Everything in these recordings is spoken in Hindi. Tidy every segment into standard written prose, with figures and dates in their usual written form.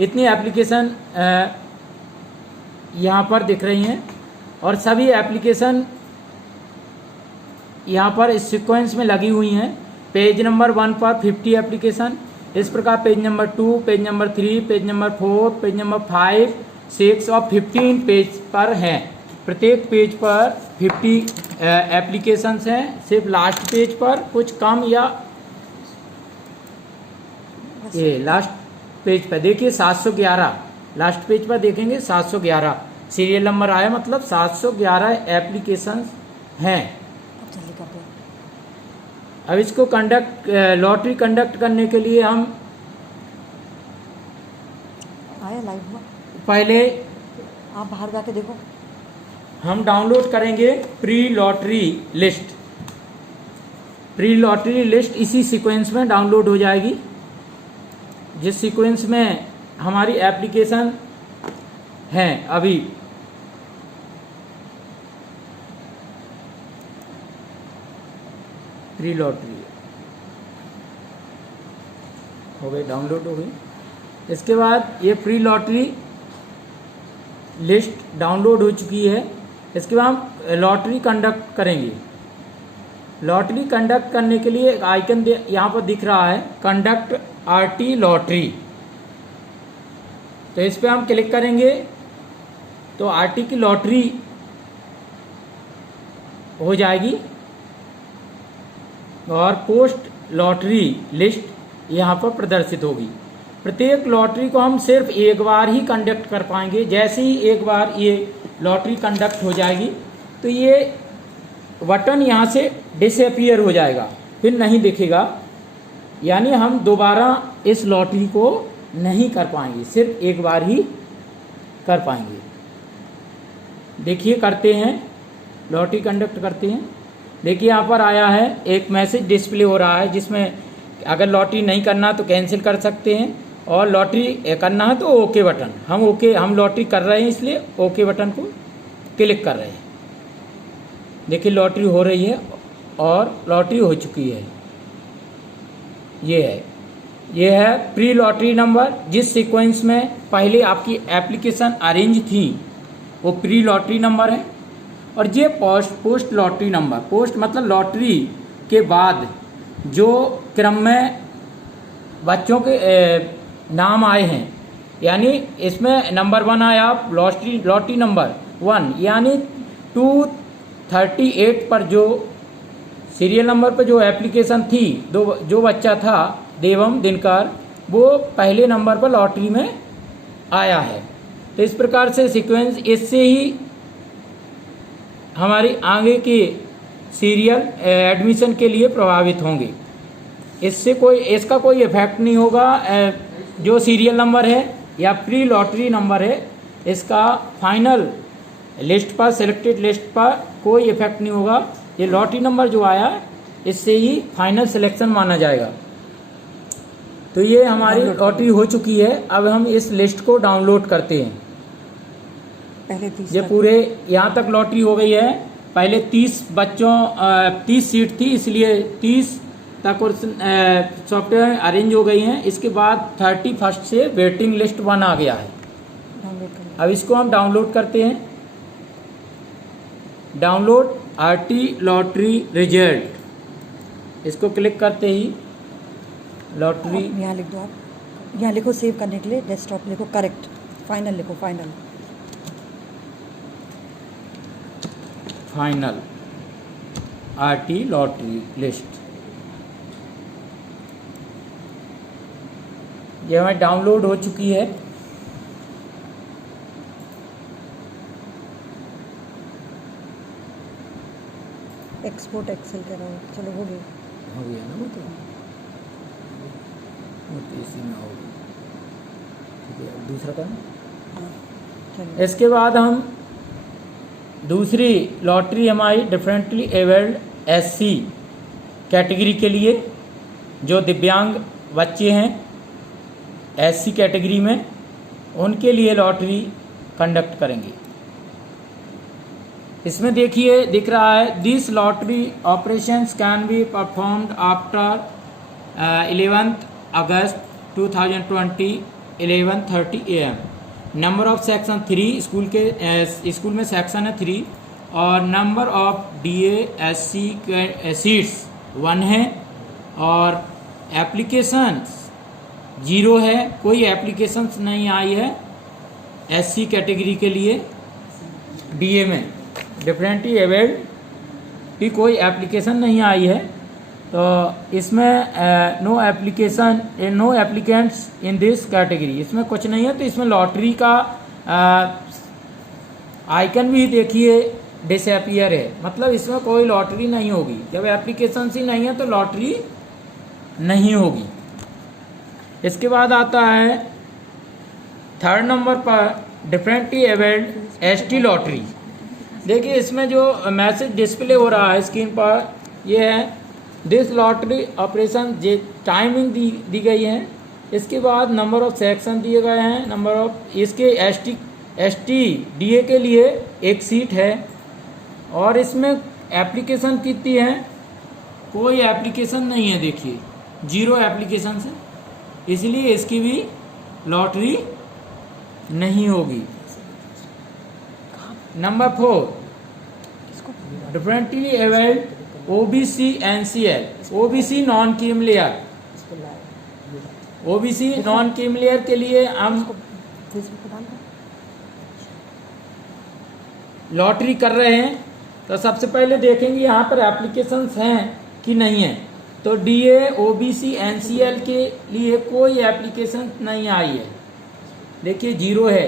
इतनी एप्लीकेशन यहाँ पर दिख रही हैं और सभी एप्लीकेशन यहाँ पर इस सीक्वेंस में लगी हुई हैं। पेज नंबर 1 पर 50 एप्लीकेशन, इस प्रकार page number 2, page number 3, page number 4, page number 5, 6 और 15 पेज पर हैं। प्रत्येक पेज पर 50 एप्लीकेशंस हैं। सिर्फ लास्ट पेज पर कुछ कम या ये लास्ट पेज पर देखिए 711, लास्ट पेज पर देखेंगे 711 सीरियल नंबर आया, मतलब 711 एप्लीकेशंस हैं। अब इसको लॉटरी कंडक्ट करने के लिए हम आया लाइव में, पहले आप बाहर जाके देखो। हम डाउनलोड करेंगे pre lottery list. Pre lottery list इसी सीक्वेंस में डाउनलोड हो जाएगी, जिस सीक्वेंस में हमारी एप्लीकेशन है। अभी प्री लॉटरी हो गई, डाउनलोड हो गई। इसके बाद ये प्री लॉटरी लिस्ट डाउनलोड हो चुकी है। इसके बाद हम लॉटरी कंडक्ट करेंगे। लॉटरी कंडक्ट करने के लिए एक आइकन यहाँ पर दिख रहा है, कंडक्ट आरटी लॉटरी। तो इस पर हम क्लिक करेंगे तो आरटी की लॉटरी हो जाएगी और पोस्ट लॉटरी लिस्ट यहाँ पर प्रदर्शित होगी। प्रत्येक लॉटरी को हम सिर्फ एक बार ही कंडक्ट कर पाएंगे। जैसे ही एक बार ये लॉटरी कंडक्ट हो जाएगी तो ये बटन यहाँ से डिसअपीयर हो जाएगा, फिर नहीं दिखेगा। यानी हम दोबारा इस लॉटरी को नहीं कर पाएंगे, सिर्फ एक बार ही कर पाएंगे। देखिए करते हैं, लॉटरी कंडक्ट करते हैं। देखिए यहाँ पर आया है एक मैसेज डिस्प्ले हो रहा है, जिसमें अगर लॉटरी नहीं करना तो कैंसिल कर सकते हैं और लॉटरी करना है तो ओके बटन। हम लॉटरी कर रहे हैं इसलिए ओके बटन को क्लिक कर रहे हैं। देखिए लॉटरी हो रही है और लॉटरी हो चुकी है। ये है प्री लॉटरी नंबर। जिस सीक्वेंस में पहले आपकी एप्लीकेशन अरेंज थी वो प्री लॉटरी नंबर है। और ये पोस्ट लॉटरी नंबर, पोस्ट मतलब लॉटरी के बाद जो क्रम में बच्चों के नाम आए हैं, यानी इसमें नंबर 1 आया लॉटरी नंबर 1, यानी 238 पर जो सीरियल नंबर पर जो एप्लीकेशन थी, जो बच्चा था देवम दिनकर, वो पहले नंबर पर लॉटरी में आया है। तो इस प्रकार से सीक्वेंस, इससे ही हमारी आगे के सीरियल एडमिशन के लिए प्रभावित होंगे। इसका कोई इफेक्ट नहीं होगा। जो सीरियल नंबर है या प्री लॉटरी नंबर है, इसका फाइनल लिस्ट पर, सिलेक्टेड लिस्ट पर कोई इफेक्ट नहीं होगा। ये लॉटरी नंबर जो आया इससे ही फाइनल सिलेक्शन माना जाएगा। तो ये हमारी लॉटरी हो चुकी है। अब हम इस लिस्ट को डाउनलोड करते हैं। पहले 30 ये पूरे यहाँ तक लॉटरी हो गई है। पहले 30 बच्चों 30 सीट थी, इसलिए 30 तक और सॉफ्टवेयर अरेंज हो गई हैं। इसके बाद 31 से वेटिंग लिस्ट 1 आ गया है। अब इसको हम डाउनलोड करते हैं। डाउनलोड आरटी लॉटरी रिजल्ट, इसको क्लिक करते ही लॉटरी, यहाँ लिख दो। आप यहाँ लिखो सेव करने के लिए, डेस्कटॉप लिखो करेक्ट, फाइनल लिखो, फाइनल आरटी लॉटरी लिस्ट। ये हमें डाउनलोड हो चुकी है। एक्सपोर्ट एक्सेल कर रहा हूँ। चलो हो गया ना वो तो इसी में होगी। दूसरा करना। इसके बाद हम दूसरी लॉटरी हमारी डिफरेंटली एबल्ड SC कैटेगरी के लिए, जो दिव्यांग बच्चे हैं SC कैटेगरी में, उनके लिए लॉटरी कंडक्ट करेंगे। इसमें देखिए दिख रहा है, this lottery operations can be performed after 11 August 2020 11:30 AM। Number of section 3, school में सेक्शन है 3, और नंबर ऑफ DASC सीट्स 1 है, और एप्लीकेशन 0 है, कोई एप्लीकेशन नहीं आई है SC कैटेगरी के लिए। DA में डिफरेंटली एबल्ड की कोई एप्लीकेशन नहीं आई है, तो इसमें no applicants in this category, इसमें कुछ नहीं है। तो इसमें लॉटरी का आइकन भी देखिए डिसअपियर है, मतलब इसमें कोई लॉटरी नहीं होगी। जब एप्लीकेशन ही नहीं है तो लॉटरी नहीं होगी। इसके बाद आता है 3rd नंबर पर डिफरेंटली एबल्ड ST लॉटरी। देखिए इसमें जो मैसेज डिस्प्ले हो रहा है स्क्रीन पर, ये है दिस लॉटरी ऑपरेशन, जे टाइमिंग दी गई है। इसके बाद नंबर ऑफ सेक्शन दिए गए हैं, नंबर ऑफ इसके ST DA के लिए 1 सीट है, और इसमें एप्लीकेशन कितनी है, कोई एप्लीकेशन नहीं है, देखिए 0 एप्लीकेशन है, इसलिए इसकी भी लॉटरी नहीं होगी। Number 4 differently abled OBC NCL, OBC non creamy layer, OBC non creamy layer के लिए हम लॉटरी कर रहे हैं। तो सबसे पहले देखेंगे यहाँ पर एप्लीकेशंस हैं कि नहीं है। तो DA OBC NCL के लिए कोई एप्लीकेशन नहीं आई है, देखिए 0 है,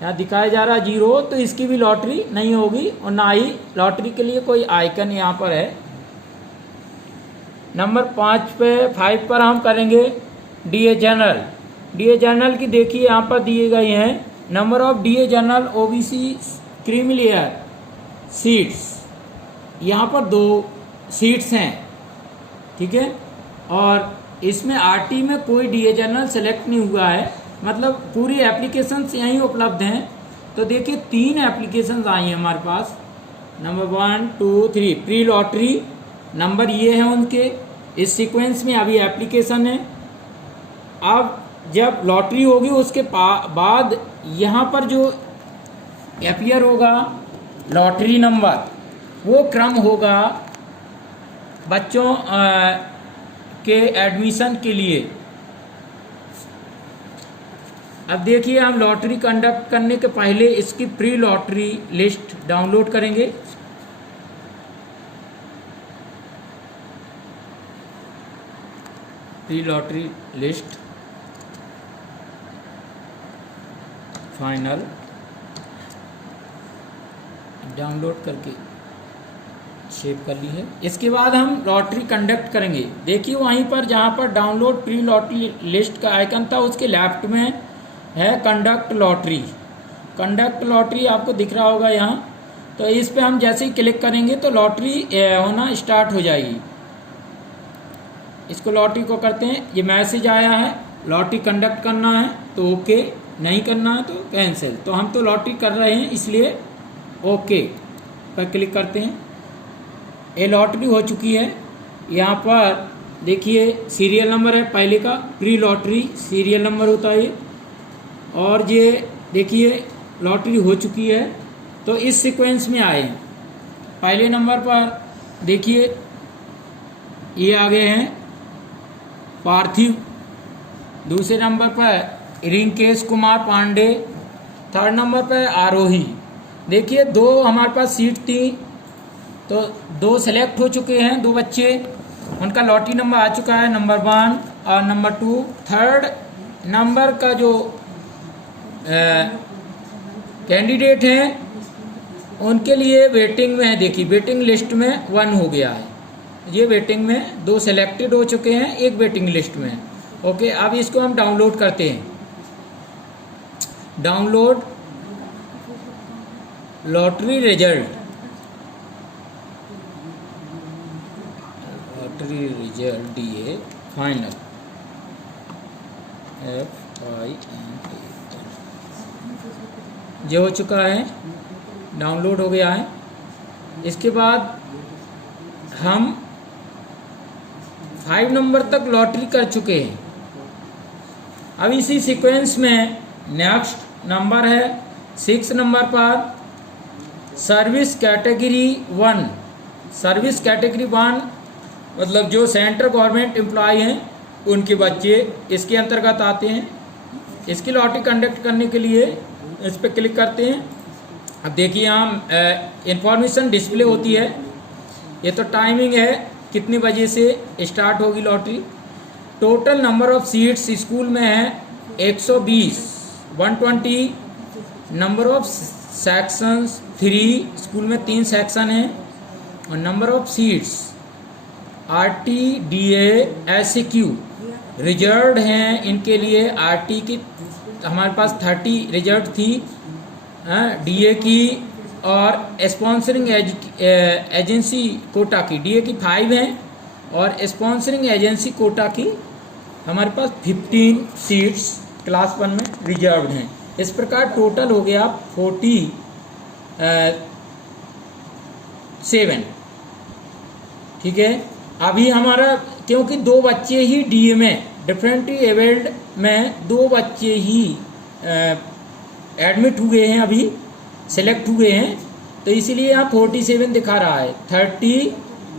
यहाँ दिखाया जा रहा है 0, तो इसकी भी लॉटरी नहीं होगी, और ना ही लॉटरी के लिए कोई आइकन यहाँ पर है। नंबर 5 पर हम करेंगे DA जनरल। DA जनरल की देखिए यहाँ पर दिए गए हैं number of DA general OBC creamy layer seats, यहाँ पर 2 सीट्स हैं, ठीक है, और इसमें RT में कोई DA जनरल सेलेक्ट नहीं हुआ है, मतलब पूरी एप्लीकेशंस यहीं उपलब्ध हैं। तो देखिए 3 एप्लीकेशंस आई हैं हमारे पास, नंबर 1 2 3 प्री लॉटरी, नंबर ये है उनके, इस सीक्वेंस में अभी एप्लीकेशन है। अब जब लॉटरी होगी उसके बाद यहाँ पर जो अपीयर होगा लॉटरी नंबर, वो क्रम होगा बच्चों के एडमिशन के लिए। अब देखिए हम लॉटरी कंडक्ट करने के पहले इसकी प्री लॉटरी लिस्ट डाउनलोड करेंगे। Pre lottery list final download करके सेव कर ली है। इसके बाद हम लॉटरी कंडक्ट करेंगे। देखिए वहीं पर जहाँ पर डाउनलोड प्री लॉटरी लिस्ट का आइकन था उसके लेफ्ट में है कंडक्ट लॉटरी। कंडक्ट लॉटरी आपको दिख रहा होगा यहाँ, तो इस पे हम जैसे ही क्लिक करेंगे तो लॉटरी होना स्टार्ट हो जाएगी। इसको लॉटरी को करते हैं, ये मैसेज आया है लॉटरी कंडक्ट करना है तो ओके, नहीं करना है तो कैंसिल। तो हम तो लॉटरी कर रहे हैं इसलिए ओके पर क्लिक करते हैं। ये लॉटरी हो चुकी है। यहाँ पर देखिए सीरियल नंबर है पहले का, प्री लॉटरी सीरियल नंबर होता है, और ये देखिए लॉटरी हो चुकी है। तो इस सीक्वेंस में आए हैं। पहले नंबर पर देखिए ये आ गए हैं पार्थिव, दूसरे नंबर पर रिंकेश कुमार पांडे, 3rd नंबर पर आरोही। देखिए 2 हमारे पास सीट थी तो 2 सेलेक्ट हो चुके हैं, 2 बच्चे, उनका लॉटरी नंबर आ चुका है, नंबर 1 और नंबर 2। 3rd नंबर का जो कैंडिडेट हैं उनके लिए वेटिंग में है। देखिए वेटिंग लिस्ट में 1 हो गया है, ये वेटिंग में 2 सेलेक्टेड हो चुके हैं, 1 वेटिंग लिस्ट में। ओके, अब इसको हम डाउनलोड करते हैं। Download lottery result, lottery result DA final FINAL जो हो चुका है, डाउनलोड हो गया है। इसके बाद हम 5 नंबर तक लॉटरी कर चुके हैं। अब इसी सीक्वेंस में नेक्स्ट नंबर है 6 नंबर पर सर्विस कैटेगरी 1। सर्विस कैटेगरी 1 मतलब जो सेंट्रल गवर्नमेंट एम्प्लॉय हैं उनके बच्चे इसके अंतर्गत आते हैं। इसकी लॉटरी कंडक्ट करने के लिए इस पर क्लिक करते हैं। अब देखिए यहाँ इंफॉर्मेशन डिस्प्ले होती है। ये तो टाइमिंग है कितने बजे से स्टार्ट होगी lottery. Total number of seats school में है 120 120। नंबर ऑफ सेक्शंस 3, स्कूल में 3 सेक्शन हैं। और number of seats RT DA SQ reserve हैं इनके लिए। RT की हमारे पास 30 रिजर्व थी, DA की और स्पॉन्सरिंग एजेंसी कोटा की DA की 5 हैं और स्पॉन्सरिंग एजेंसी कोटा की हमारे पास 15 सीट्स क्लास 1 में रिजर्व हैं। इस प्रकार टोटल हो गया 47। ठीक है। अभी हमारा क्योंकि 2 बच्चे ही DA में डिफरेंटली एबल्ड में 2 बच्चे ही एडमिट हुए हैं, अभी सेलेक्ट हुए हैं, तो इसीलिए यहाँ 47 दिखा रहा है। 30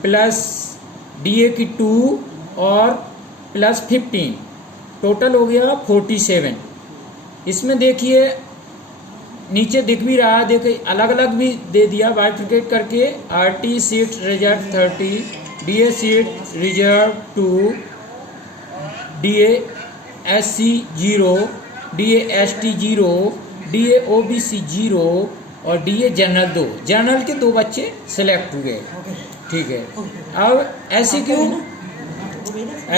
प्लस DA की 2 और प्लस 15 टोटल हो गया 47। इसमें देखिए नीचे दिख भी रहा है, देखिए अलग अलग भी दे दिया बाइफिकेट करके। RT seat reserve 30, DA seat reserve 2, DA SC 0, DA ST 0, DA OBC 0 और DA जनरल 2। जनरल के 2 बच्चे सिलेक्ट हुए। ठीक है। अब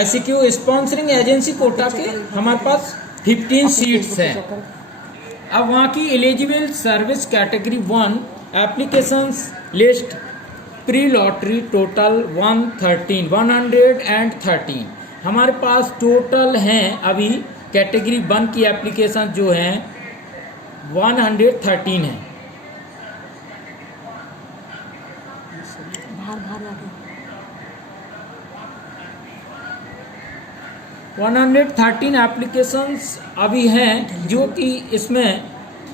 SQ स्पॉन्सरिंग एजेंसी कोटा के हमारे पास 15 सीट्स हैं। अब वहाँ की eligible service category 1 applications list pre lottery total 113 हमारे पास टोटल हैं अभी कैटेगरी 1 की एप्लीकेशन जो हैं 113 है। बाहर 113 एप्लीकेशंस अभी हैं जो कि इसमें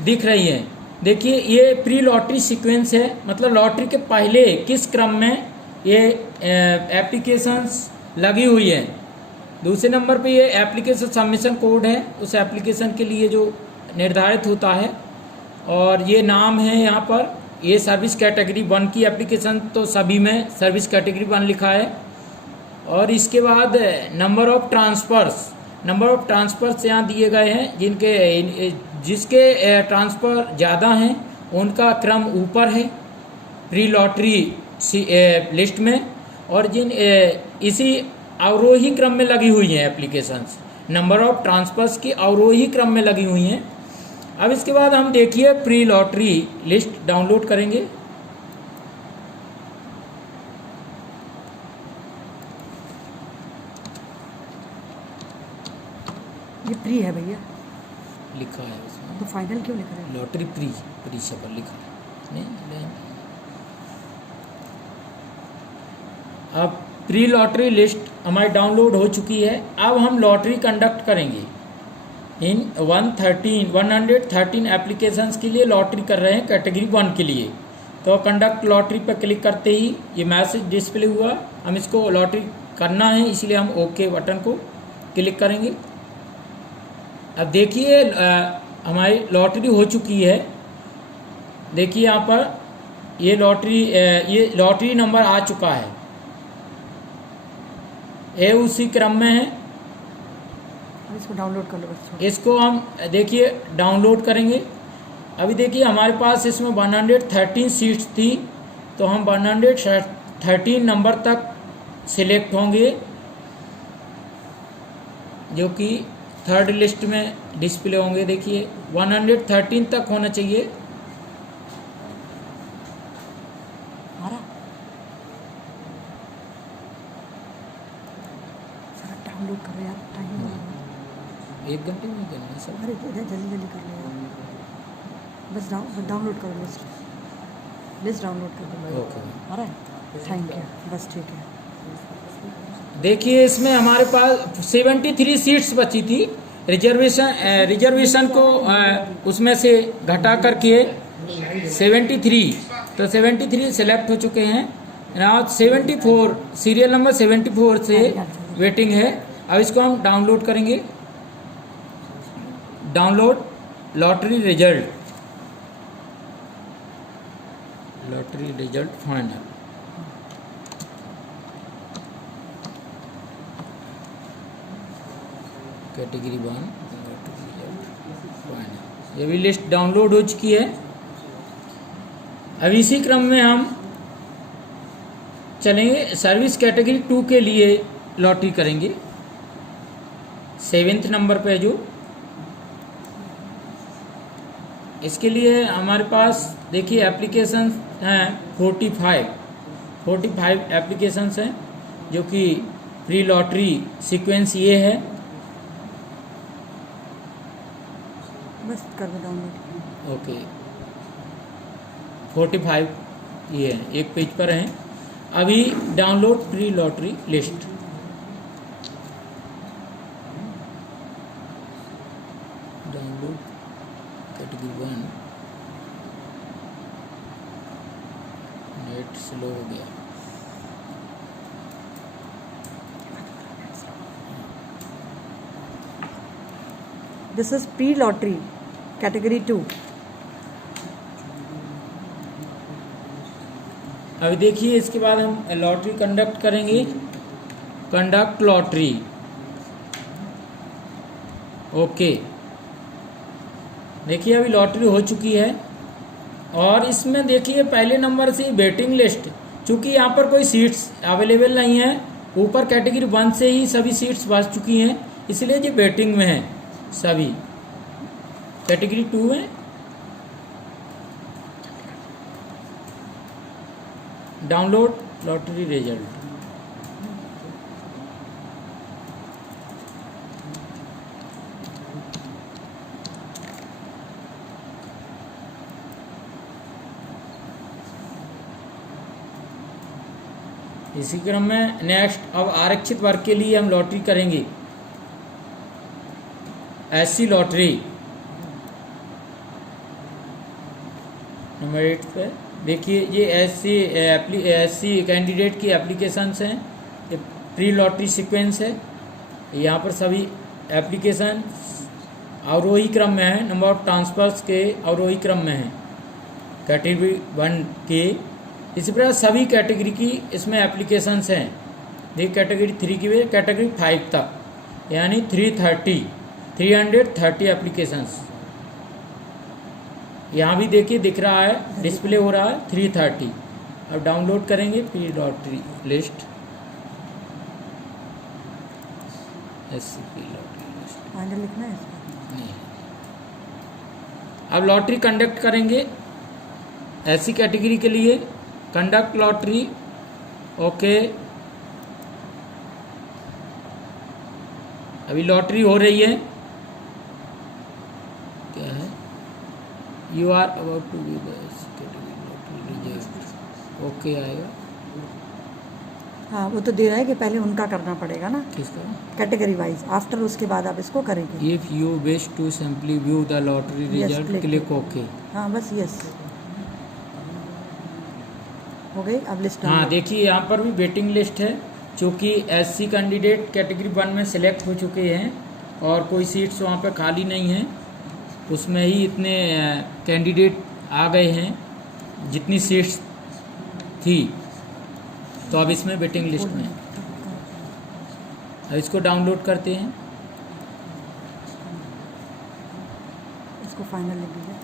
दिख रही हैं। देखिए ये प्री लॉटरी सीक्वेंस है, मतलब लॉटरी के पहले किस क्रम में ये एप्लीकेशंस लगी हुई है। दूसरे नंबर पे ये एप्लीकेशन सबमिशन कोड है, उस एप्लीकेशन के लिए जो निर्धारित होता है। और ये नाम है यहाँ पर, ये सर्विस कैटेगरी 1 की एप्लीकेशन तो सभी में सर्विस कैटेगरी 1 लिखा है। और इसके बाद नंबर ऑफ ट्रांसफर्स यहाँ दिए गए हैं। जिसके ट्रांसफ़र ज़्यादा हैं उनका क्रम ऊपर है प्री लॉटरी लिस्ट में, और जिन इसी अवरोही क्रम में लगी हुई हैं एप्लीकेशंस, नंबर ऑफ ट्रांसफर्स की अवरोही क्रम में लगी हुई हैं। अब इसके बाद हम देखिए प्री लॉटरी लिस्ट डाउनलोड करेंगे। ये प्री है भैया, लिखा है उसमें तो फाइनल क्यों लिख रहे हैं? लॉटरी प्री शब्द लिखा है नहीं। अब प्री लॉटरी लिस्ट हमारी डाउनलोड हो चुकी है। अब हम लॉटरी कंडक्ट करेंगे। इन 113 एप्लीकेशंस के लिए लॉटरी कर रहे हैं कैटेगरी 1 के लिए। तो कंडक्ट लॉटरी पर क्लिक करते ही ये मैसेज डिस्प्ले हुआ। हम इसको लॉटरी करना है, इसलिए हम ओके बटन को क्लिक करेंगे। अब देखिए हमारी लॉटरी हो चुकी है। देखिए यहाँ पर ये लॉटरी नंबर आ चुका है, ये उसी क्रम में है। इसको डाउनलोड कर लो बस। इसको हम देखिए डाउनलोड करेंगे। अभी देखिए हमारे पास इसमें 113 सीट्स थी, तो हम 113 नंबर तक सिलेक्ट होंगे, जो कि थर्ड लिस्ट में डिस्प्ले होंगे। देखिए 113 तक होना चाहिए। डाउनलोड कर रहे यार, टाइम 1 घंटे में करना है सब। अरे जल्दी कर लो यार, बस डाउनलोड करो लिस्ट डाउनलोड कर दो। ओके आ रहा है, थैंक यू, बस ठीक है। देखिए इसमें हमारे पास 73 सीट्स बची थी, रिजर्वेशन को उसमें से घटा करके 73, तो 73 सेलेक्ट हो चुके हैं। नाउ 74 सीरियल नंबर 74 से वेटिंग है। अब इसको हम डाउनलोड करेंगे। Download lottery result, lottery result final. Category 1 lottery result final. ये भी लिस्ट डाउनलोड हो चुकी है। अब इसी क्रम में हम चलेंगे सर्विस कैटेगरी 2 के लिए लॉटरी करेंगे। 7वें नंबर पे जो इसके लिए हमारे पास देखिए एप्लीकेशन हैं 45 एप्लीकेशंस हैं, जो कि प्री लॉटरी सीक्वेंस ये है। बस कर दो डाउनलोड। ओके 45 ये हैं, एक पेज पर हैं। अभी download pre lottery list. Download category 1। Net slow हो गया। This is pre lottery category 2। अभी देखिए इसके बाद हम लॉटरी कंडक्ट करेंगे। Conduct lottery, okay. देखिए अभी लॉटरी हो चुकी है और इसमें देखिए पहले नंबर से वेटिंग लिस्ट, चूंकि यहाँ पर कोई सीट्स अवेलेबल नहीं है, ऊपर कैटेगरी 1 से ही सभी सीट्स बच चुकी हैं, इसलिए ये वेटिंग में है सभी। कैटेगरी 2 में डाउनलोड लॉटरी रिजल्ट। इसी क्रम में नेक्स्ट अब आरक्षित वर्ग के लिए हम लॉटरी करेंगे। एससी लॉटरी नंबर 8 पे देखिए ये एससी कैंडिडेट की एप्लीकेशंस हैं। ये प्री लॉटरी सीक्वेंस है। यहाँ पर सभी एप्लीकेशन अवरोही क्रम में है, नंबर ऑफ ट्रांसफर्स के अवरोही क्रम में है कैटेगरी 1 के। इसी प्रकार सभी कैटेगरी की इसमें एप्लीकेशंस हैं। देखिए कैटेगरी 3 की भी, कैटेगरी 5 तक, यानी 330 एप्लीकेशंस। यहाँ भी देखिए दिख रहा है, डिस्प्ले हो रहा है 330। अब डाउनलोड करेंगे pre lottery list, SC pre lottery list. Final लिखना है इसमें? नहीं। अब लॉटरी कंडक्ट करेंगे ऐसी कैटेगरी के लिए। Conduct lottery, okay. अभी लॉटरी हो रही है। क्या है? You are about to be category lottery result, okay आएगा। हाँ वो तो दे रहा है कि पहले उनका करना पड़ेगा ना, किसका? Category wise. आफ्टर उसके बाद आप इसको करेंगे। If you wish to simply view the lottery result click okay. हाँ बस यस हो गई। अब लिस्ट हाँ देखिए यहाँ पर भी वेटिंग लिस्ट है, चूँकि एससी कैंडिडेट कैटेगरी 1 में सिलेक्ट हो चुके हैं और कोई सीट्स वहाँ पे खाली नहीं है, उसमें ही इतने कैंडिडेट आ गए हैं जितनी सीट्स थी, तो अब इसमें वेटिंग लिस्ट में। अब इसको डाउनलोड करते हैं। इसको फाइनल लिख दीजिए।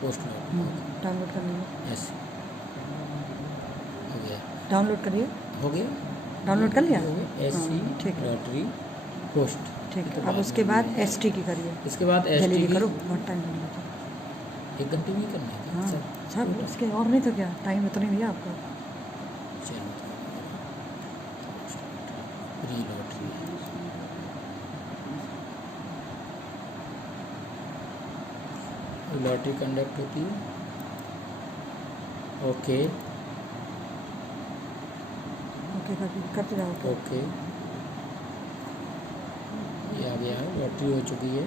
पोस्ट डाउनलोड कर लीजिए। यस हो गया। डाउनलोड करिए। हो गया, डाउनलोड कर लिया? एससी हाँ, ठीक है। Lottery post. ठीक है। अब उसके बाद एसटी की करिए। इसके बाद जल्दी एसटी करो, बहुत टाइम लग जाता। 1 घंटे में ही करना है। हाँ सब सब इसके और नहीं तो क्या, टाइम इतना ही दिया आपको। चलो प्री लॉटरी लॉटरी कंडक्ट होती है। ओके ओके करते जाओ। ओके, ये आ गया है, लॉटरी हो चुकी है।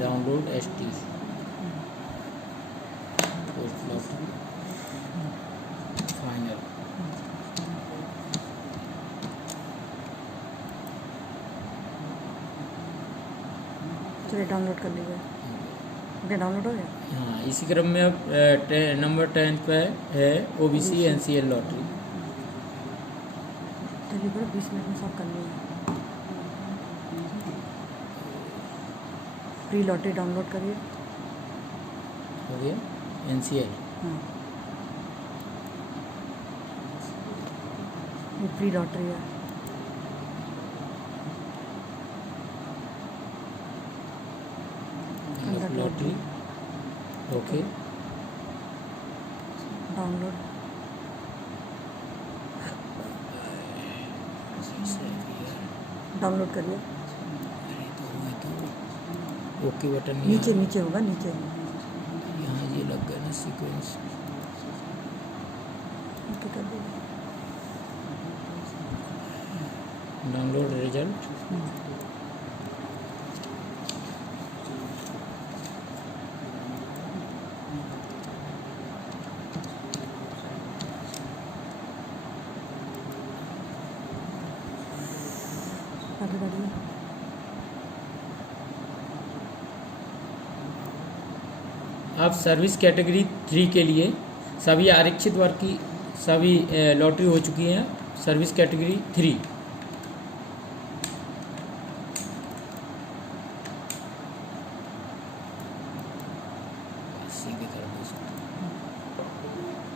Download ST post lottery final. चलिए डाउनलोड कर लीजिए। ओके डाउनलोड हो गया। हाँ, इसी क्रम में अब नंबर 10 पे है OBC NCL लॉटरी। चलिए बड़ा 20 मिनट में सब कर लीजिए। प्री लॉटरी डाउनलोड करिए। हो गया NCL। हाँ ये प्री लॉटरी है। लॉटरी ओके, डाउनलोड डाउनलोड करिए। ओके बटन नीचे नीचे होगा, नीचे यहाँ ये लग गया ना सीक्वेंस। ओके कर दीजिए। Download result. आगे बढ़िए। अब सर्विस कैटेगरी 3 के लिए सभी आरक्षित वर्ग की सभी लॉटरी हो चुकी हैं। सर्विस कैटेगरी 3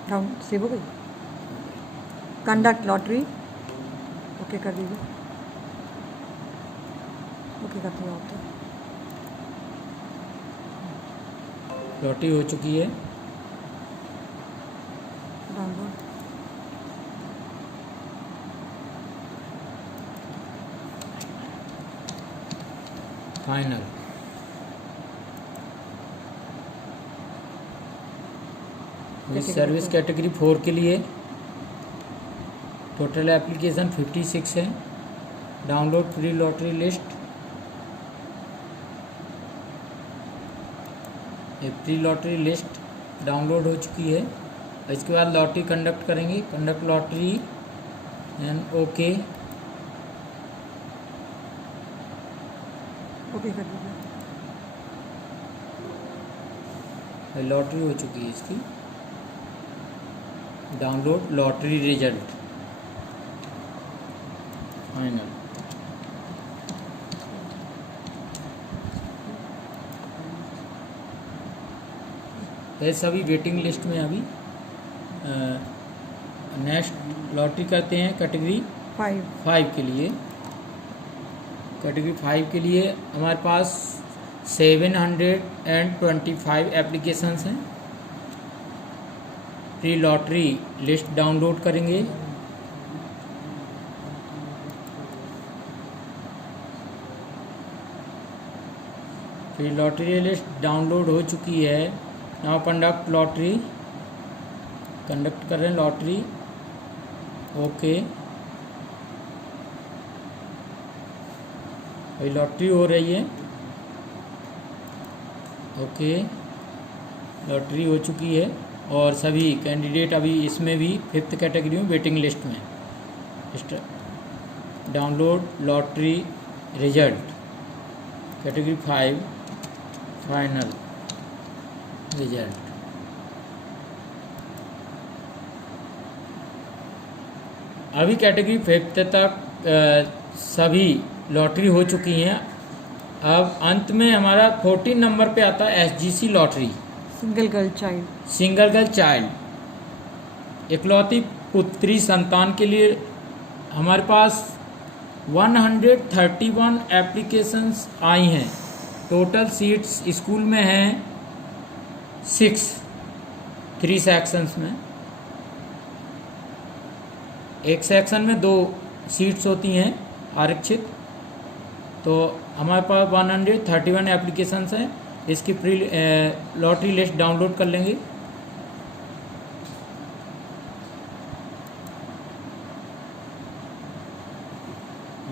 डाउन सेव हो गई। कंडक्ट लॉटरी ओके कर दीजिए। ओके करते हो आप तो। लॉटरी हो चुकी है। Download final. सर्विस कैटेगरी 4 के लिए टोटल एप्लीकेशन 56 है। Download pre lottery list. ये प्री लॉटरी लिस्ट डाउनलोड हो चुकी है। इसके बाद लॉटरी कंडक्ट करेंगे। Conduct lottery and okay. Okay कर दीजिए। लॉटरी हो चुकी है इसकी। Download lottery result final. ये सभी वेटिंग लिस्ट में अभी। नेक्स्ट लॉटरी करते हैं कैटेगरी 5 के लिए। कैटेगरी 5 के लिए हमारे पास 725 एप्लीकेशंस हैं। प्री लॉटरी लिस्ट डाउनलोड करेंगे। प्री लॉटरी लिस्ट डाउनलोड हो चुकी है। Now conduct lottery. कंडक्ट कर रहे हैं लॉटरी ओके। अभी लॉटरी हो रही है ओके। लॉटरी हो चुकी है और सभी कैंडिडेट अभी इसमें भी 5th कैटेगरी में वेटिंग लिस्ट में। Download lottery result category 5 final result. अभी कैटेगरी 5th तक सभी लॉटरी हो चुकी हैं। अब अंत में हमारा 14 नंबर पे आता है SGC lottery. Single girl child. Single girl child इकलौती पुत्री संतान के लिए हमारे पास 131 एप्लीकेशंस आई हैं। टोटल सीट्स स्कूल में हैं 3 सेक्शंस में। एक सेक्शन में 2 सीट्स होती हैं आरक्षित। तो हमारे पास 131 एप्लीकेशंस हैं इसकी प्री लॉटरी लिस्ट डाउनलोड कर लेंगे।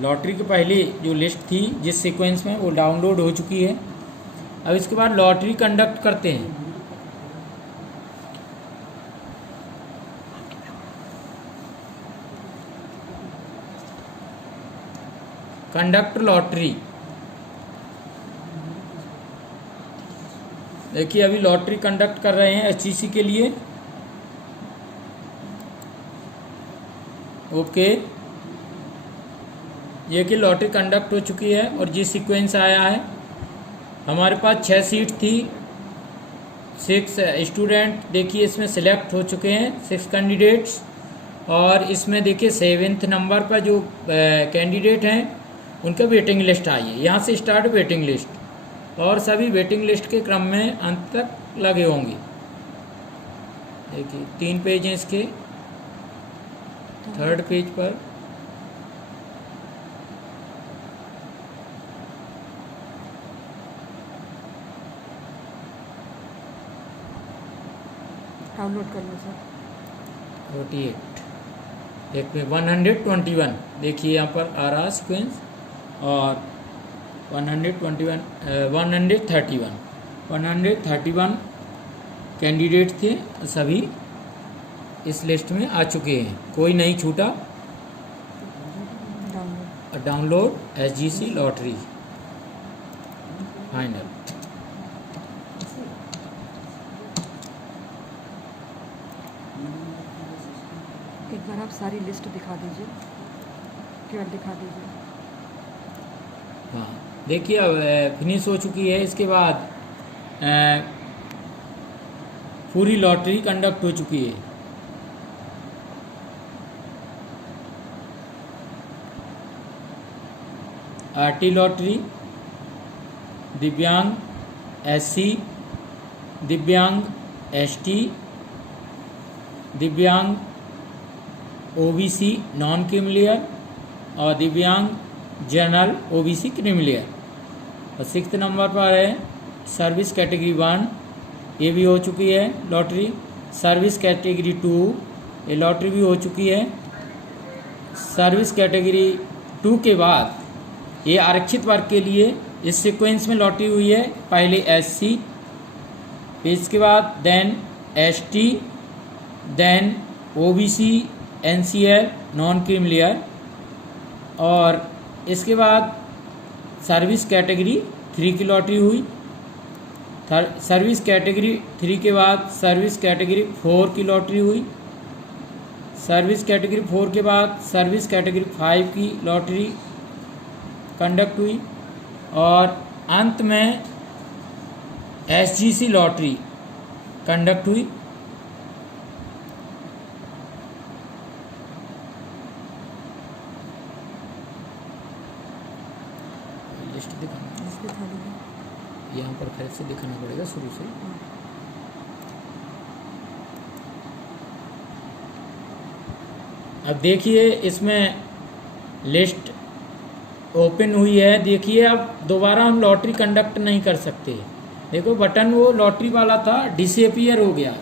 लॉटरी की पहली जो लिस्ट थी जिस सीक्वेंस में, वो डाउनलोड हो चुकी है। अब इसके बाद लॉटरी कंडक्ट करते हैं। कंडक्ट लॉटरी, देखिए अभी लॉटरी कंडक्ट कर रहे हैं एचईसी के लिए। ओके, ये कि लॉटरी कंडक्ट हो चुकी है और जी सीक्वेंस आया है। हमारे पास 6 सीट थी, 6 स्टूडेंट देखिए इसमें सिलेक्ट हो चुके हैं, 6 कैंडिडेट्स। और इसमें देखिए 7th नंबर पर जो कैंडिडेट हैं उनका वेटिंग लिस्ट आई है। यहाँ से स्टार्ट वेटिंग लिस्ट और सभी वेटिंग लिस्ट के क्रम में अंत तक लगे होंगे। देखिए 3 पेज हैं इसके, 3rd पेज पर डाउनलोड कर लो सर। 48 एक में 121 देखिए यहाँ पर आ रहा सीक्वेंस, और 131 कैंडिडेट थे, सभी इस लिस्ट में आ चुके हैं, कोई नहीं छूटा। Download SGC lottery final. एक बार आप सारी लिस्ट दिखा दीजिए, केवल दिखा दीजिए। हाँ देखिए अब फिनिश हो चुकी है। इसके बाद पूरी लॉटरी कंडक्ट हो चुकी है। आरटी लॉटरी, दिव्यांग, एससी, दिव्यांग, एसटी, दिव्यांग, ओबीसी नॉन क्रीमिलियर और दिव्यांग जनरल ओबीसी क्रीमिलियर। और 6th नंबर पर है सर्विस कैटेगरी 1, ये भी हो चुकी है लॉटरी। सर्विस कैटेगरी 2 ये लॉटरी भी हो चुकी है। सर्विस कैटेगरी 2 के बाद ये आरक्षित वर्ग के लिए इस सीक्वेंस में लॉटरी हुई है। पहले एससी, इसके बाद then ST, then OBC, NCL non creamy layer, और इसके बाद सर्विस कैटेगरी 3 की लॉटरी हुई। सर्विस कैटेगरी 3 के बाद सर्विस कैटेगरी 4 की लॉटरी हुई। सर्विस कैटेगरी 4 के बाद सर्विस कैटेगरी 5 की लॉटरी कंडक्ट हुई, और अंत में एसजीसी लॉटरी कंडक्ट हुई। लिस्ट दिखाना, यहाँ पर फिर से दिखाना पड़ेगा शुरू से। अब देखिए इसमें लिस्ट ओपन हुई है। देखिए अब दोबारा हम लॉटरी कंडक्ट नहीं कर सकते। देखो बटन वो लॉटरी वाला था डिसअपीयर हो गया,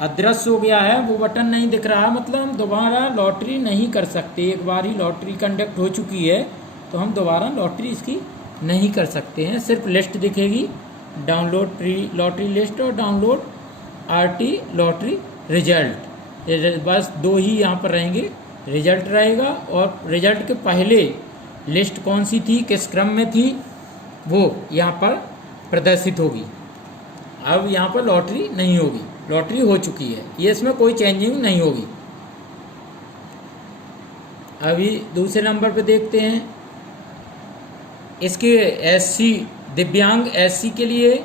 अदृश्य हो गया है, वो बटन नहीं दिख रहा, मतलब हम दोबारा लॉटरी नहीं कर सकते। एक बार ही लॉटरी कंडक्ट हो चुकी है तो हम दोबारा लॉटरी इसकी नहीं कर सकते हैं। सिर्फ लिस्ट दिखेगी, डाउनलोड प्री लॉटरी लिस्ट और डाउनलोड आरटी लॉटरी रिजल्ट, ये बस 2 ही यहाँ पर रहेंगे। रिजल्ट रहेगा और रिजल्ट के पहले लिस्ट कौन सी थी, किस क्रम में थी, वो यहाँ पर प्रदर्शित होगी। अब यहाँ पर लॉटरी नहीं होगी, लॉटरी हो चुकी है, ये इसमें कोई चेंजिंग नहीं होगी। अभी दूसरे नंबर पे देखते हैं इसके एससी, दिव्यांग एससी के लिए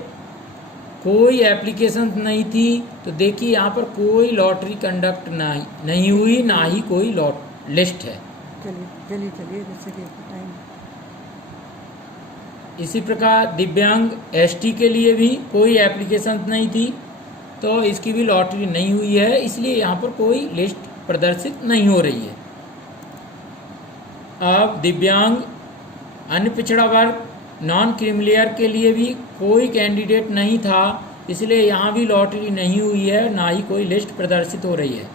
कोई एप्लीकेशन नहीं थी, तो देखिए यहाँ पर कोई लॉटरी कंडक्ट नहीं हुई, ना ही कोई लिस्ट है। चलिए जैसे कि टाइम। इसी प्रकार दिव्यांग एसटी के लिए भी कोई एप्लीकेशन नहीं थी, तो इसकी भी लॉटरी नहीं हुई है, इसलिए यहाँ पर कोई लिस्ट प्रदर्शित नहीं हो रही है। अब दिव्यांग अन्य पिछड़ा वर्ग नॉन क्रीमिलियर के लिए भी कोई कैंडिडेट नहीं था, इसलिए यहाँ भी लॉटरी नहीं हुई है, ना ही कोई लिस्ट प्रदर्शित हो रही है।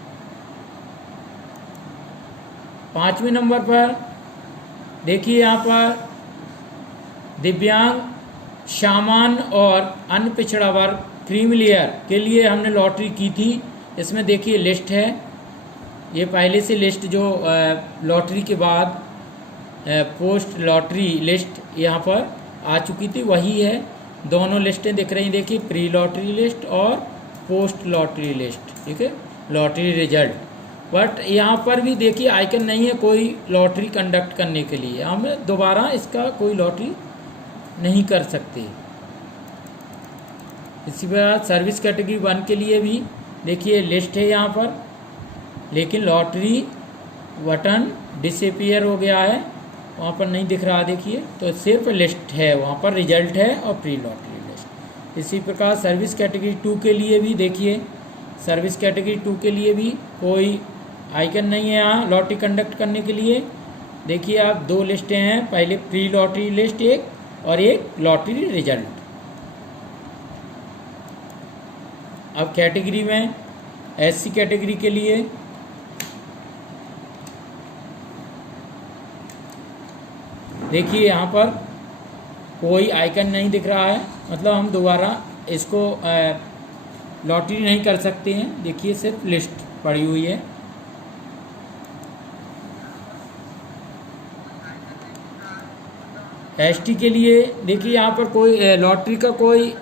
5वें नंबर पर देखिए यहाँ पर दिव्यांग, सामान्य और अन्य पिछड़ा वर्ग क्रीमिलियर के लिए हमने लॉटरी की थी। इसमें देखिए लिस्ट है, ये पहले से लिस्ट जो लॉटरी के बाद पोस्ट लॉटरी लिस्ट यहाँ पर आ चुकी थी वही है। दोनों लिस्टें दिख रही, देखिए प्री लॉटरी लिस्ट और पोस्ट लॉटरी लिस्ट, ठीक है, लॉटरी रिजल्ट। बट यहाँ पर भी देखिए आइकन नहीं है कोई लॉटरी कंडक्ट करने के लिए, हम दोबारा इसका कोई लॉटरी नहीं कर सकते। इसी प्रकार सर्विस कैटेगरी 1 के लिए भी देखिए लिस्ट है यहाँ पर, लेकिन लॉटरी बटन डिसअपीयर हो गया है, वहाँ पर नहीं दिख रहा, देखिए तो सिर्फ लिस्ट है, वहाँ पर रिजल्ट है और प्री लॉटरी लिस्ट। इसी प्रकार सर्विस कैटेगरी 2 के लिए भी देखिए, सर्विस कैटेगरी 2 के लिए भी कोई आइकन नहीं है यहाँ लॉटरी कंडक्ट करने के लिए। देखिए आप दो लिस्टें हैं, पहले प्री लॉटरी लिस्ट एक और एक लॉटरी रिजल्ट। अब कैटेगरी में एससी कैटेगरी के लिए देखिए यहाँ पर कोई आइकन नहीं दिख रहा है, मतलब हम दोबारा इसको लॉटरी नहीं कर सकते हैं। देखिए सिर्फ लिस्ट पड़ी हुई है। एसटी के लिए देखिए यहाँ पर कोई लॉटरी का कोई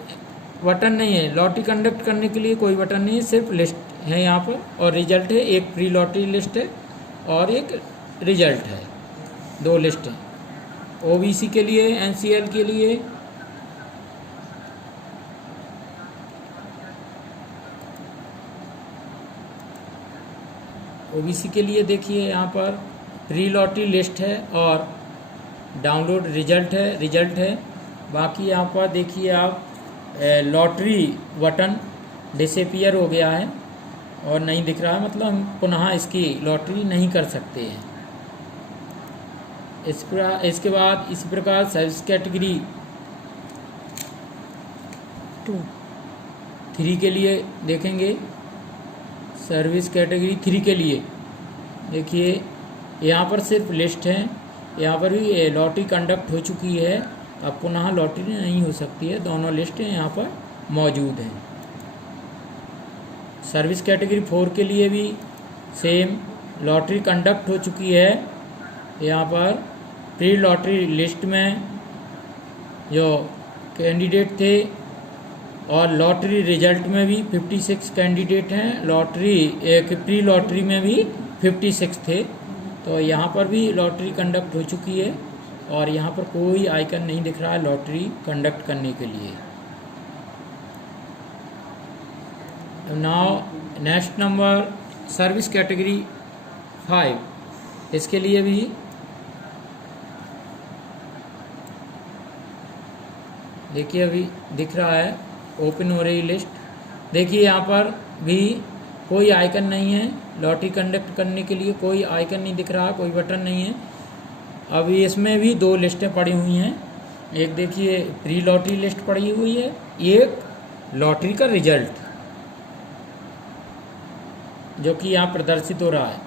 बटन नहीं है, लॉटरी कंडक्ट करने के लिए कोई बटन नहीं है, सिर्फ लिस्ट है यहाँ पर और रिजल्ट है। एक प्री लॉटरी लिस्ट है और एक रिजल्ट है, दो लिस्ट हैं। ओबीसी के लिए, एनसीएल के लिए ओबीसी के लिए देखिए यहाँ पर प्री लॉटरी लिस्ट है और डाउनलोड रिजल्ट है। बाकी यहाँ पर देखिए आप लॉटरी बटन डिसअपीयर हो गया है और नहीं दिख रहा है, मतलब हम पुनः इसकी लॉटरी नहीं कर सकते हैं। इसके बाद इसी प्रकार सर्विस कैटेगरी 3 के लिए देखेंगे। सर्विस कैटेगरी 3 के लिए देखिए यहाँ पर सिर्फ लिस्ट है, यहाँ पर भी लॉटरी कंडक्ट हो चुकी है, अब पुनः लॉटरी नहीं हो सकती है, दोनों लिस्टें यहाँ पर मौजूद हैं। सर्विस कैटेगरी 4 के लिए भी सेम लॉटरी कंडक्ट हो चुकी है। यहाँ पर प्री लॉटरी लिस्ट में जो कैंडिडेट थे और लॉटरी रिजल्ट में भी 56 कैंडिडेट हैं, प्री लॉटरी में भी 56 थे, तो यहाँ पर भी लॉटरी कंडक्ट हो चुकी है और यहाँ पर कोई आइकन नहीं दिख रहा है लॉटरी कंडक्ट करने के लिए। Now next number service category 5, इसके लिए भी देखिए अभी दिख रहा है, ओपन हो रही लिस्ट। देखिए यहाँ पर भी कोई आइकन नहीं है, लॉटरी कंडक्ट करने के लिए कोई आइकन नहीं दिख रहा, कोई बटन नहीं है। अभी इसमें भी दो लिस्टें पड़ी हुई हैं, एक देखिए प्री लॉटरी लिस्ट पड़ी हुई है, एक लॉटरी का रिजल्ट जो कि यहाँ प्रदर्शित हो रहा है।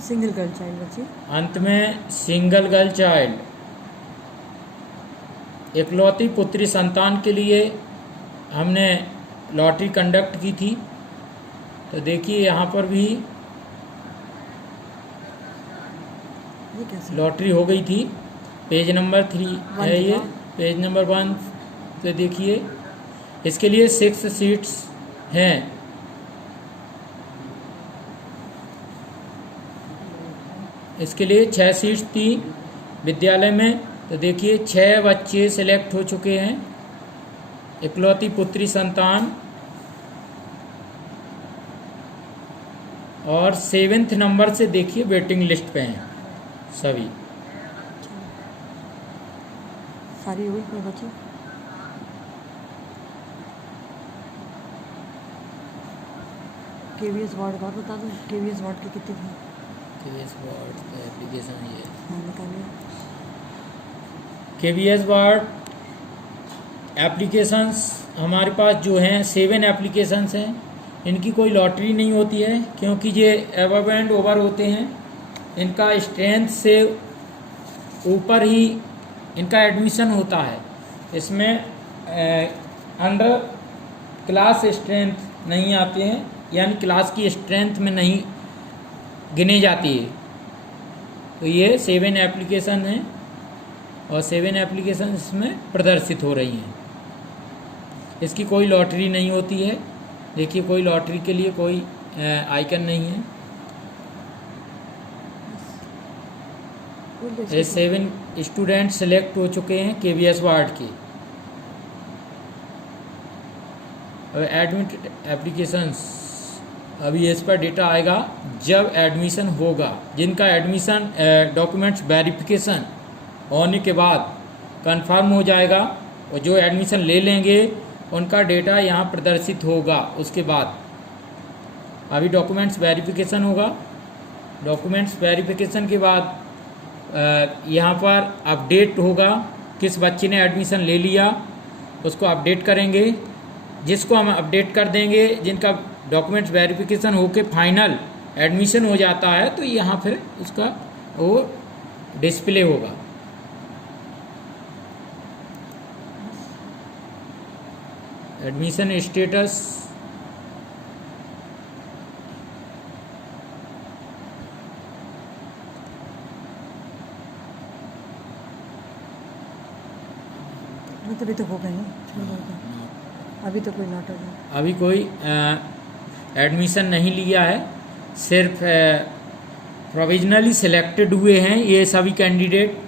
सिंगल गर्ल चाइल्ड बच्ची। अंत में सिंगल गर्ल चाइल्ड, इकलौती पुत्री संतान के लिए हमने लॉटरी कंडक्ट की थी। तो देखिए यहाँ पर भी ये कैसे? लॉटरी हो गई थी। पेज नंबर 3 है ये, पेज नंबर 1 पे देखिए, इसके लिए 6 सीट्स हैं। इसके लिए 6 सीट्स थी विद्यालय में। तो देखिए 6 बच्चे सिलेक्ट हो चुके हैं, इकलौती पुत्री संतान, और 7th नंबर से देखिए वेटिंग लिस्ट पे हैं सभी। सारी हुई कोई बची? KVS वार्ड का बता दो, KVS वार्ड के कितने थे? KVS वार्ड का एप्लीकेशन ये हाँ निकालिए। KVS वार्ड एप्लीकेशंस हमारे पास जो हैं 7 एप्लीकेशंस हैं। इनकी कोई लॉटरी नहीं होती है क्योंकि ये एबव एंड ओवर होते हैं। इनका स्ट्रेंथ से ऊपर ही इनका एडमिशन होता है। इसमें अंडर क्लास स्ट्रेंथ नहीं आते हैं, यानी क्लास की स्ट्रेंथ में नहीं गिने जाती है। तो ये 7 एप्लीकेशन हैं और 7 एप्लीकेशन इसमें प्रदर्शित हो रही हैं। इसकी कोई लॉटरी नहीं होती है। देखिए कोई लॉटरी के लिए कोई आइकन नहीं है। ये 7 स्टूडेंट सेलेक्ट हो चुके हैं KVS वार्ड के। और एडमिट एप्लीकेशंस अभी इस पर डेटा आएगा जब एडमिशन होगा। जिनका एडमिशन डॉक्यूमेंट्स वेरिफिकेशन होने के बाद कंफर्म हो जाएगा और जो एडमिशन ले लेंगे उनका डेटा यहाँ प्रदर्शित होगा। उसके बाद अभी डॉक्यूमेंट्स वेरिफिकेशन होगा। डॉक्यूमेंट्स वेरिफिकेशन के बाद यहाँ पर अपडेट होगा, किस बच्चे ने एडमिशन ले लिया उसको अपडेट करेंगे। जिसको हम अपडेट कर देंगे, जिनका डॉक्यूमेंट्स वेरिफिकेशन होके फाइनल एडमिशन हो जाता है, तो यहाँ फिर उसका वो डिस्प्ले होगा। एडमिशन स्टेटस अभी तो हो गए ना, अभी तो कोई नॉट हो गया। अभी कोई एडमिशन नहीं लिया है, सिर्फ प्रोविजनली सिलेक्टेड हुए हैं ये सभी कैंडिडेट।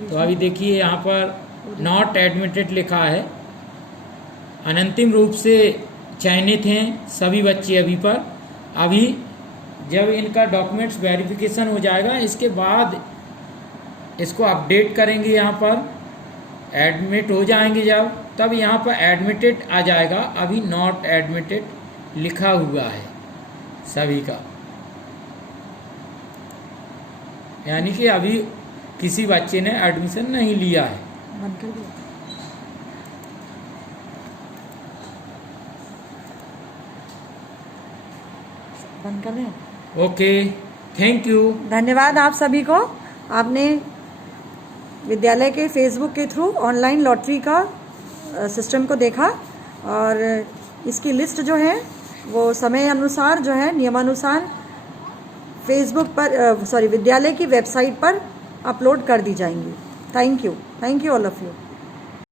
तो अभी देखिए यहाँ पर नॉट एडमिटेड लिखा है। अनंतिम रूप से चयनित हैं सभी बच्चे अभी पर। अभी जब इनका डॉक्यूमेंट्स वेरिफिकेशन हो जाएगा, इसके बाद इसको अपडेट करेंगे। यहाँ पर एडमिट हो जाएंगे जब, तब यहाँ पर एडमिटेड आ जाएगा। अभी नॉट एडमिटेड लिखा हुआ है सभी का, यानी कि अभी किसी बच्चे ने एडमिशन नहीं लिया है। बंद कर दिया। बंद कर दें। Okay, thank you. धन्यवाद आप सभी को। आपने विद्यालय के फेसबुक के थ्रू ऑनलाइन लॉटरी का सिस्टम को देखा और इसकी लिस्ट जो है वो समय अनुसार जो है नियमानुसार फेसबुक पर विद्यालय की वेबसाइट पर अपलोड कर दी जाएंगी। Thank you all of you.